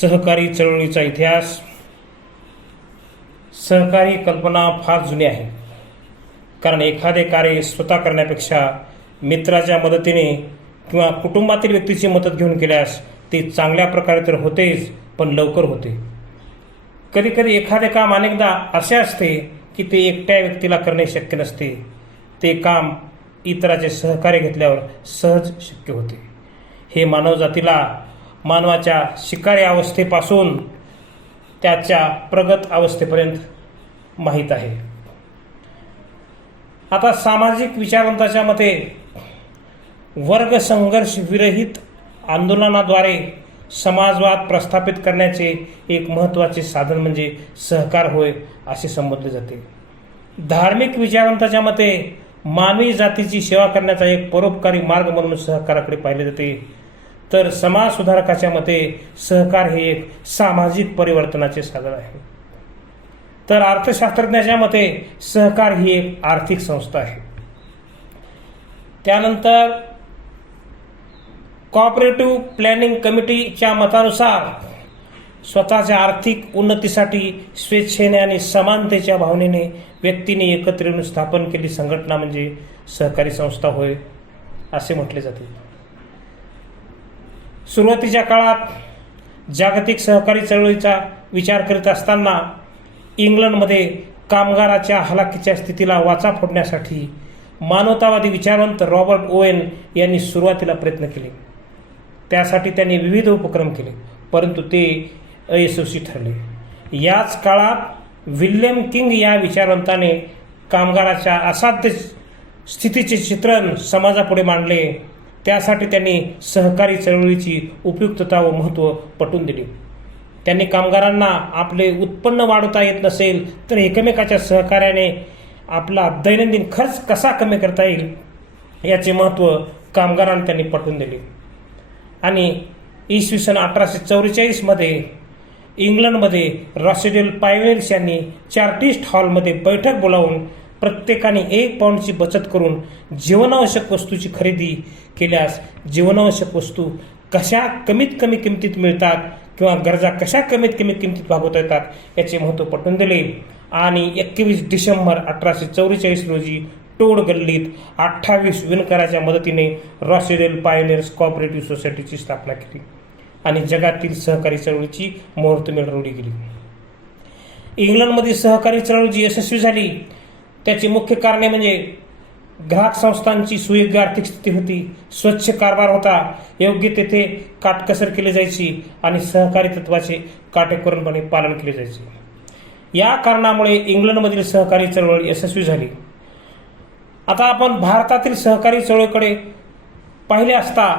सहकारी चळवळीचा इतिहास. सहकारी कल्पना फार जुनी आहे. कारण एखादे कार्य स्वतः करण्यापेक्षा मित्राच्या मदतीने किंवा कुटुंबातील व्यक्तीची मदत घेऊन केल्यास ते चांगल्या प्रकारे तर होतेच पण लवकर होते. कधीकधी एखादे काम अनेकदा असे असते की ते एकट्या व्यक्तीला करणे शक्य नसते. ते काम इतराचे सहकार्य घेतल्यावर सहज शक्य होते. हे मानवजातीला मानवाच्या शिकारी अवस्थेपासून त्याच्या प्रगत अवस्थेपर्यंत माहीत आहे. आता सामाजिक विचारवंताच्या मते वर्ग संघर्ष विरहित आंदोलनाद्वारे समाजवाद प्रस्थापित करण्याचे एक महत्त्वाचे साधन म्हणजे सहकार होय असे संबोधले जाते. धार्मिक विचारवंताच्या मते मानवी जातीची सेवा करण्याचा एक परोपकारी मार्ग म्हणून सहकाराकडे पाहिले जाते. तर समाज सुधारकाच्या मते सहकार हे एक सामाजिक परिवर्तनाचे साधन आहे. तर अर्थशास्त्रज्ञाच्या मते सहकार ही एक आर्थिक संस्था आहे. त्यानंतर कॉपरेटिव्ह प्लॅनिंग कमिटीच्या मतानुसार स्वतःच्या आर्थिक उन्नतीसाठी स्वेच्छेने आणि समानतेच्या भावनेने व्यक्तीने एकत्र येऊन स्थापन केली संघटना म्हणजे सहकारी संस्था होय असे म्हटले जाते. सुरुवातीच्या काळात जागतिक सहकारी चळवळीचा विचार करीत असताना इंग्लंडमध्ये कामगाराच्या हलाखीच्या स्थितीला वाचा फोडण्यासाठी मानवतावादी विचारवंत रॉबर्ट ओवेन यांनी सुरुवातीला प्रयत्न केले. त्यासाठी त्यांनी विविध उपक्रम केले परंतु ते अयशस्वी ठरले. याच काळात विल्यम किंग या विचारवंताने कामगाराच्या असाध्य स्थितीचे चित्रण समाजापुढे मांडले. त्यासाठी त्यांनी सहकारी चळवळीची उपयुक्तता व महत्त्व पटवून दिले. त्यांनी कामगारांना आपले उत्पन्न वाढवता येत नसेल तर एकमेकाच्या सहकार्याने आपला दैनंदिन खर्च कसा कमी करता येईल याचे महत्त्व कामगारांना त्यांनी पटवून दिले. आणि इसवी सन अठराशे चौवेचाळीसमध्ये इंग्लंडमध्ये रॉसिडेल पायवेल्स यांनी चार्टिस्ट हॉलमध्ये बैठक बोलावून प्रत्येकाने एक पाऊंडची बचत करून जीवनावश्यक वस्तूची खरेदी केल्यास जीवनावश्यक वस्तू कशा कमीत कमी किमतीत मिळतात किंवा गरजा कशा कमीत कमी किमतीत भागवता येतात याचे महत्त्व पटवून दिले. आणि एकवीस डिसेंबर अठराशे चौवेचाळीस रोजी टोड गल्लीत अठ्ठावीस विणकराच्या मदतीने रॉसिडेल पायनियर्स कॉपरेटिव्ह सोसायटीची स्थापना केली आणि जगातील सहकारी चळवळीची मुहूर्त मिळवली गेली. इंग्लंडमधील सहकारी चळवळ जी यशस्वी झाली त्याची मुख्य कारणे म्हणजे ग्राहक संस्थांची सुयोग्य आर्थिक स्थिती होती स्वच्छ कारभार होता योग्य तेथे काटकसर केली जायची आणि सहकारी तत्वाचे काटेकोरपणे पालन केले जायचे. या कारणामुळे इंग्लंडमधील सहकारी चळवळ यशस्वी झाली. आता आपण भारतातील सहकारी चळवळीकडे पाहिले असता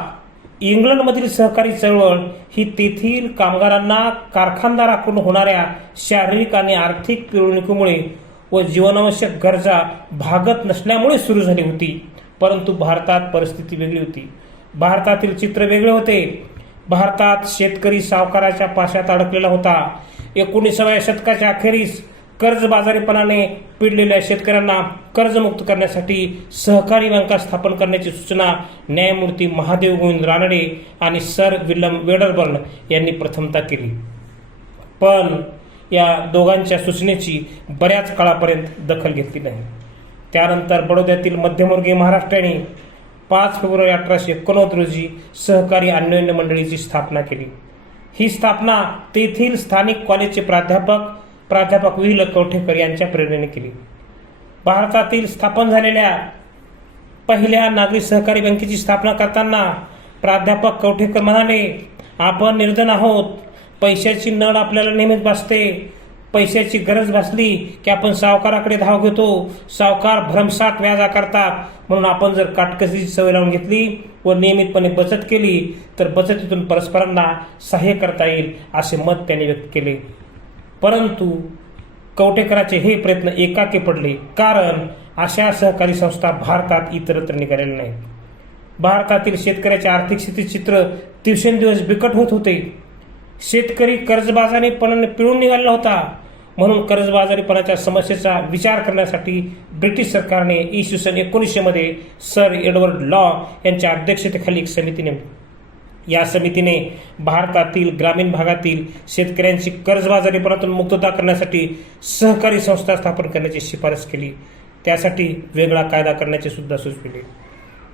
इंग्लंडमधील सहकारी चळवळ ही तेथील कामगारांना कारखानदाराकडून होणाऱ्या शारीरिक आणि आर्थिक पिळवणुकीमुळे व जीवनावश्यक गरजा भागत नसल्यामुळे सुरू झाली होती. परंतु भारतात परिस्थिती वेगळी होती. भारतातील चित्र वेगळे होते. भारतात शेतकरी सावकाराच्या पाशात अडकलेला होता. एकोणीसाव्या शतकाच्या अखेरीस कर्जबाजारीपणाने पिडलेल्या शेतकऱ्यांना कर्जमुक्त करण्यासाठी सहकारी बँका स्थापन करण्याची सूचना न्यायमूर्ती महादेव गोविंद रानडे आणि सर विल्यम वेडरबर्न यांनी प्रथमता केली. पण या दोघांच्या सूचनेची बऱ्याच काळापर्यंत दखल घेतली नाही. त्यानंतर बडोद्यातील मध्यमवर्गीय महाराष्ट्राने पाच फेब्रुवारी अठराशे एकोणनव्वद रोजी सहकारी अन्योन्य मंडळीची स्थापना केली. ही स्थापना तेथील स्थानिक कॉलेजचे प्राध्यापक प्राध्यापक विहिल कवठेकर यांच्या प्रेरणेने केली. भारतातील स्थापन झालेल्या पहिल्या नागरी सहकारी बँकेची स्थापना करताना प्राध्यापक कवठेकर म्हणाले आपण निर्धन आहोत. पैशाची नड आपल्याला नेहमीच भासते. पैशाची गरज भासली की आपण सावकाराकडे धाव घेतो. सावकार भरमसाठ व्याज आकारतात म्हणून आपण जर काटकसरीची सवय लावून घेतली व नियमितपणे बचत केली तर बचतीतून परस्परांना सहाय्य करता येईल असे मत त्यांनी व्यक्त केले. परंतु कवटेकराचे हे प्रयत्न एकाके पडले. कारण अशा सहकारी संस्था भारतात इतरत्र निघालेल्या नाहीत. भारतातील शेतकऱ्याचे आर्थिक स्थितीचे चित्र दिवसेंदिवस बिकट होत होते. शेतकरी कर्जबाजारीपणाने पिळून निघाला होता. म्हणून कर्जबाजारीपणाच्या समस्येचा विचार करण्यासाठी ब्रिटिश सरकारने इसवी सन एकोणीसशेमध्ये सर एडवर्ड लॉ यांच्या अध्यक्षतेखाली एक समिती नेमली. या समितीने भारतातील ग्रामीण भागातील शेतकऱ्यांची कर्जबाजारीपणातून मुक्तता करण्यासाठी सहकारी संस्था स्थापन करण्याची शिफारस केली. त्यासाठी वेगळा कायदा करण्याचे सुद्धा सुचविले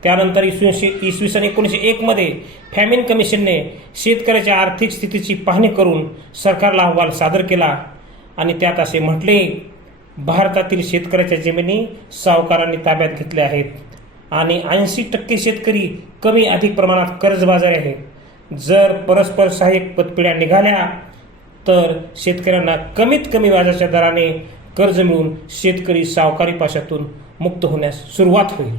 त्यानंतर इसवीशे इसवी सन एकोणीसशे एकमध्ये फॅमिन कमिशनने शेतकऱ्याच्या आर्थिक स्थितीची पाहणी करून सरकारला अहवाल सादर केला. आणि त्यात असे म्हटले भारतातील शेतकऱ्याच्या जमिनी सावकारांनी ताब्यात घेतल्या आहेत. आणि ऐंशी टक्के शेतकरी कमी अधिक प्रमाणात कर्जबाजारी आहेत. जर परस्पर सहाय्यक पतपिढ्या निघाल्या तर शेतकऱ्यांना कमीत कमी व्याजाच्या दराने कर्ज मिळून शेतकरी सावकारी पाशातून मुक्त होण्यास सुरुवात होईल.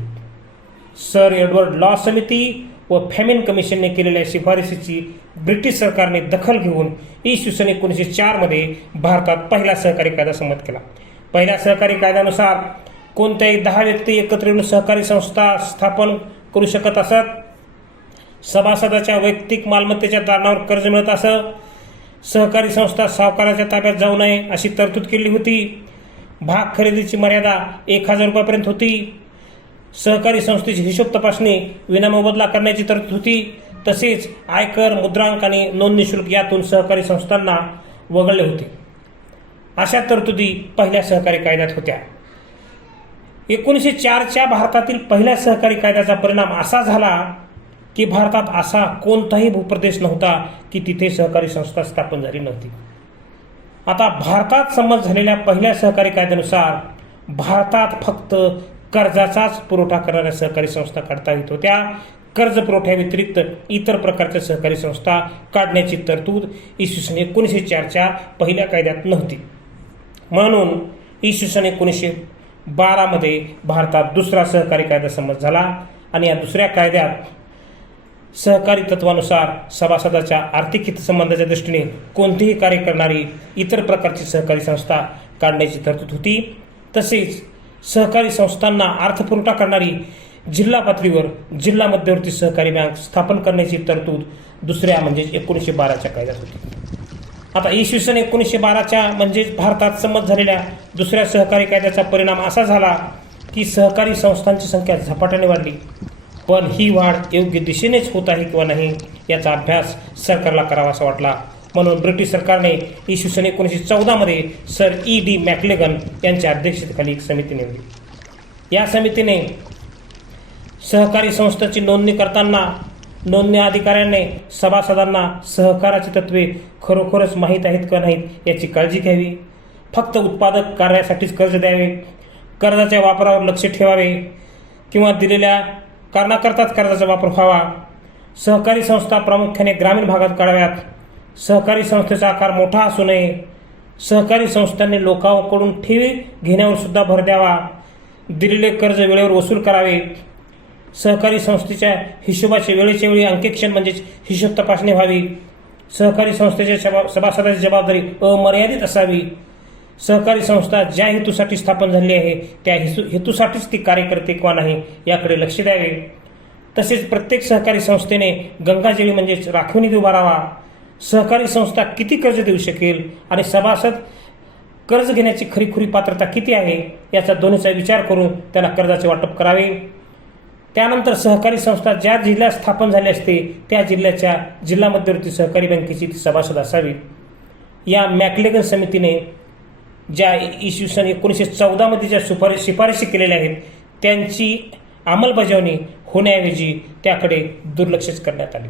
सर एडवर्ड लॉ समिती व फॅमिन कमिशनने केलेल्या शिफारसीची ब्रिटिश सरकारने दखल घेऊन इसवी सन एकोणीसशे चारमध्ये भारतात पहिला सहकारी कायदा संमत केला. पहिल्या सहकारी कायद्यानुसार कोणत्याही दहा व्यक्ती एकत्र येऊन सहकारी संस्था स्थापन करू शकत असत. सभासदाच्या वैयक्तिक मालमत्तेच्या दालनावर कर्ज मिळत असं सहकारी संस्था सावकाराच्या ताब्यात जाऊ नये अशी तरतूद केली होती. भाग खरेदीची मर्यादा एक हजार रुपयापर्यंत होती. सहकारी संस्थेची हिशोब तपासणी विनामोबदला करण्याची तरतूद होती. तसेच आयकर मुद्रांक आणि नोंदणी शुल्क यातून सहकारी संस्थांना वगळले होते. अशा तरतुदी पहिल्या सहकारी कायद्यात होत्या. एकोणीसशे चारच्या भारतातील पहिल्या सहकारी कायद्याचा परिणाम असा झाला की भारतात असा कोणताही भूप्रदेश नव्हता की तिथे सहकारी संस्था स्थापन झाली नव्हती. आता भारतात संमत झालेल्या पहिल्या सहकारी कायद्यानुसार भारतात फक्त कर्जाचाच पुरवठा करणाऱ्या सहकारी संस्था काढता येत. होत्या कर्ज पुरवठ्याव्यतिरिक्त इतर प्रकारच्या सहकारी संस्था काढण्याची तरतूद इसवी सन एकोणीसशे चारच्या पहिल्या कायद्यात नव्हती. म्हणून इसवी सन एकोणीसशे बारामध्ये भारतात दुसरा सहकारी कायदा संमत झाला आणि या दुसऱ्या कायद्यात सहकारी तत्वानुसार सभासदाच्या आर्थिक हितसंबंधाच्या दृष्टीने कोणतेही कार्य करणारी इतर प्रकारची सहकारी संस्था काढण्याची तरतूद होती. तसेच सहकारी संस्थांना अर्थपुरवठा करणारी जिल्हा पातळीवर जिल्हा मध्यवर्ती सहकारी बँक स्थापन करण्याची तरतूद दुसऱ्या म्हणजेच एकोणीसशे बाराच्या कायद्यात होती. आता इसवी सन एकोणीसशे बाराच्या म्हणजेच भारतात संमत झालेल्या दुसऱ्या सहकारी कायद्याचा परिणाम असा झाला की सहकारी संस्थांची संख्या झपाट्याने वाढली. पण ही वाढ योग्य दिशेनेच होत आहे किंवा नाही याचा अभ्यास सरकारला करावासा वाटला. म्हणून ब्रिटिश सरकारने इसवी सन एकोणीसशे चौदामध्ये सर ई डी मॅकलेगन यांच्या अध्यक्षतेखाली एक समिती नेमली. या समितीने सहकारी संस्थेची नोंदणी करताना नोंदणी अधिकाऱ्याने सभासदांना सहकाराची तत्वे खरोखरच माहीत आहेत का नाहीत याची काळजी घ्यावी. फक्त उत्पादक कार्यासाठीच कर्ज द्यावे. कर्जाच्या वापरावर लक्ष ठेवावे किंवा दिलेल्या कारणाकरताच कर्जाचा वापर व्हावा. सहकारी संस्था प्रामुख्याने ग्रामीण भागात काढाव्यात. सहकारी संस्थेचा आकार मोठा असू नये. सहकारी संस्थांनी लोकांकडून ठेवी घेण्यावर सुद्धा भर द्यावा. दिलेले कर्ज वेळेवर वसूल करावे. सहकारी संस्थेच्या हिशोबाचे वेळेच्या वेळी अंकेक्षण म्हणजेच हिशोब तपासणी व्हावी. सहकारी संस्थेच्या सभासदाची जबाबदारी अमर्यादित असावी. सहकारी संस्था ज्या हेतूसाठी स्थापन झाली आहे त्या हेतू हेतूसाठीच ती कार्य करते किंवा नाही याकडे लक्ष द्यावे. तसेच प्रत्येक सहकारी संस्थेने गंगाजळी म्हणजेच राखीव निधी उभारावा. सहकारी संस्था किती कर्ज देऊ शकेल आणि सभासद कर्ज घेण्याची खरीखुरी पात्रता किती आहे याचा दोन्हीचा विचार करून त्यांना कर्जाचे वाटप करावे. त्यानंतर सहकारी संस्था ज्या जिल्ह्यात स्थापन झाली असते त्या जिल्ह्याच्या जिल्हा मध्यवर्ती सहकारी बँकेची ती सभासद असावी. या मॅकलेगन समितीने ज्या इसवी सन एकोणीसशे चौदामध्ये ज्या शिफारस शिफारशी केलेल्या आहेत त्यांची अंमलबजावणी होण्याऐवजी त्याकडे दुर्लक्षच करण्यात आले.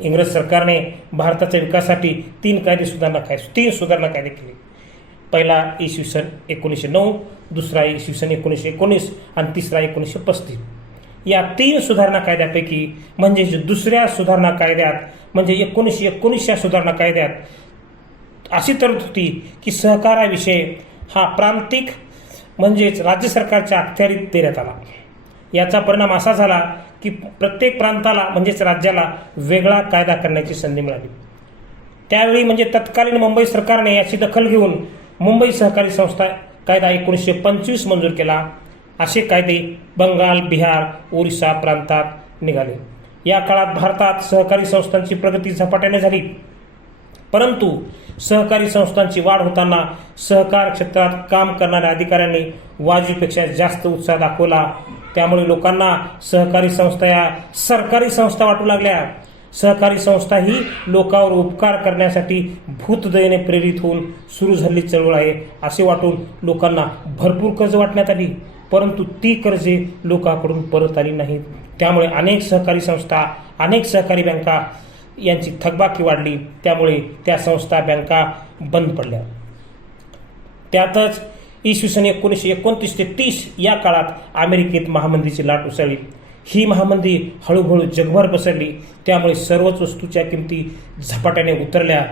इंग्रज सरकारने भारताच्या विकासासाठी तीन कायदे सुधारणा काय तीन सुधारणा कायदे केले. पहिला इसवी सन एकोणीसशे नऊ दुसरा इसवी सन एकोणीसशे एकोणीस आणि तिसरा एकोणीसशे पस्तीस. या तीन सुधारणा कायद्यापैकी म्हणजे दुसऱ्या सुधारणा कायद्यात म्हणजे एकोणीसशे एकोणीसच्या सुधारणा कायद्यात अशी तरतूद होती की सहकाराविषयी हा प्रांतिक म्हणजेच राज्य सरकारच्या अखत्यारीत देण्यात आला. याचा परिणाम असा झाला की प्रत्येक प्रांताला म्हणजेच राज्याला वेगळा कायदा करण्याची संधी मिळाली. त्यावेळी म्हणजे तत्कालीन मुंबई सरकारने याची दखल घेऊन मुंबई सहकारी संस्था कायदा एकोणीसशे पंचवीस मंजूर केला. असे कायदे बंगाल बिहार ओरिसा प्रांतात निघाले. या काळात भारतात सहकारी संस्थांची प्रगती झपाट्याने झाली. परंतु सहकारी संस्थांची वाढ होताना सहकार क्षेत्रात काम करणाऱ्या अधिकाऱ्यांनी वाजवीपेक्षा जास्त उत्साह दाखवला त्यामुळे लोकांना सहकारी संस्था या सरकारी संस्था वाटू लागल्या. सहकारी संस्था ही लोकांवर उपकार करण्यासाठी भूतदयेने प्रेरित होऊन सुरू झालेली चळवळ आहे असे वाटून लोकांना भरपूर कर्ज वाटण्यात आली. परंतु ती कर्जे लोकांकडून परत आली नाहीत. त्यामुळे अनेक सहकारी संस्था अनेक सहकारी बँका यांची थकबाकी वाढली. त्यामुळे त्या संस्था बँका बंद पडल्या. त्यातच इसवी सन एकोणीसशे एकोणतीस ते तीस या काळात अमेरिकेत महामंदीची लाट उसळली. ही महामंदी हळूहळू जगभर पसरली. त्यामुळे सर्वच वस्तूच्या किमती झपाट्याने उतरल्या.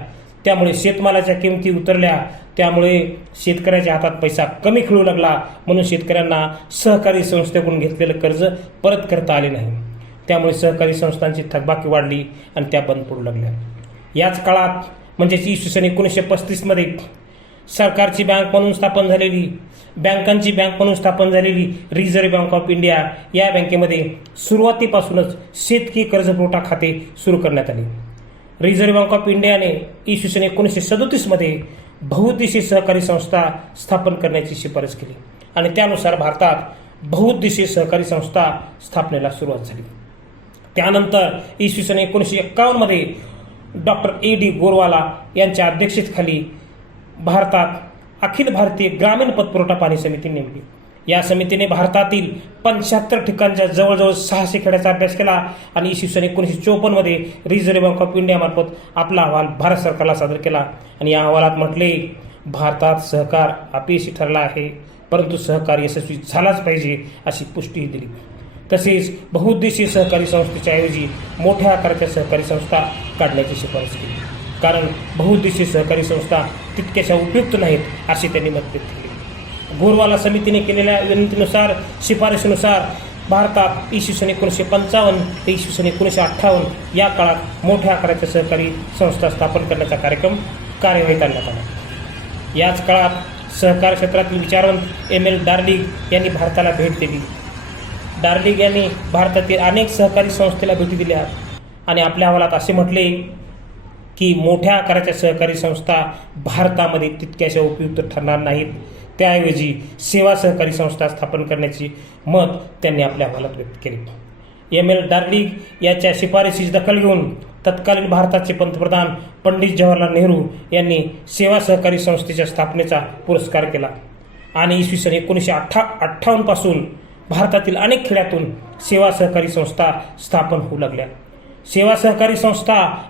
त्यामुळे शेतमालाच्या किमती उतरल्या. त्यामुळे शेतकऱ्याच्या हातात पैसा कमी खेळू लागला. म्हणून शेतकऱ्यांना सहकारी संस्थेकडून घेतलेलं कर्ज परत करता आले नाही. त्यामुळे सहकारी संस्थांची थकबाकी वाढली आणि त्या बंद पडू लागल्या. याच काळात म्हणजेच इसवी सन एकोणीसशे पस्तीसमध्ये सरकारची बँक म्हणून स्थापन झालेली बँकांची बँक म्हणून स्थापन झालेली रिझर्व्ह बँक ऑफ इंडिया या बँकेमध्ये सुरुवातीपासूनच शेतकी कर्जपुरवठा खाते सुरू करण्यात आले. रिझर्व्ह बँक ऑफ इंडियाने इसवी सन एकोणीसशे सदोतीसमध्ये बहुद्देशीय सहकारी संस्था स्थापन करण्याची शिफारस केली आणि त्यानुसार भारतात बहुद्देशीय सहकारी संस्था स्थापनेला सुरुवात झाली. त्यानंतर इसवी सन एकोणीसशे एक्कावन्नमध्ये डॉक्टर ए डी गोरवाला यांच्या अध्यक्षतेखाली भारतात अखिल भारतीय ग्रामीण पतपुरवठा पाणी समिती नेमली. या समितीने भारतातील पंच्याहत्तर ठिकाणच्या जवळजवळ सहाशे खेड्याचा अभ्यास केला आणि इसवी सन एकोणीसशे चोपन्नमध्ये रिझर्व्ह बँक ऑफ इंडियामार्फत आपला अहवाल भारत सरकारला सादर केला. आणि या अहवालात म्हटले भारतात सहकार अपयशी ठरला आहे परंतु सहकार यशस्वी झालाच पाहिजे अशी पुष्टीही दिली. तसेच बहुउद्देशीय सहकारी संस्थेच्या ऐवजी मोठ्या आकाराच्या सहकारी संस्था काढण्याची शिफारस केली. कारण बहुउद्देशीय सहकारी संस्था तितक्याशा उपयुक्त नाहीत असे त्यांनी मत व्यक्त केले. गोरवाला समितीने केलेल्या विनंतीनुसार शिफारशीनुसार भारतात इसवी सन एकोणीसशे पंचावन्न ते इसवी सन एकोणीसशे अठ्ठावन्न या काळात मोठ्या आकाराच्या सहकारी संस्था स्थापन करण्याचा कार्यक्रम कार्यवाहीत करण्यात आला. याच काळात सहकार क्षेत्रातील विचारवंत एम एल डार्लिग यांनी भारताला भेट दिली. डार्लिग यांनी भारतातील अनेक सहकारी संस्थेला भेटी दिल्या. आणि आपल्या अहवालात असे म्हटले की मोठ्या आकाराच्या सहकारी संस्था भारतामध्ये तितक्याशा उपयुक्त ठरणार नाहीत. त्याऐवजी सेवा सहकारी संस्था स्थापन करण्याची मत त्यांनी आपल्या अहवालात व्यक्त केले. एम एल डार्लिग याच्या शिफारशीची दखल घेऊन तत्कालीन भारताचे पंतप्रधान पंडित जवाहरलाल नेहरू यांनी सेवा सहकारी संस्थेच्या स्थापनेचा पुरस्कार केला. आणि इसवी सन एकोणीसशे अठ्ठा अठ्ठावन्नपासून भारतातील अनेक खेड्यातून सेवा सहकारी संस्था स्थापन होऊ लागल्या. सेवा सहकारी संस्था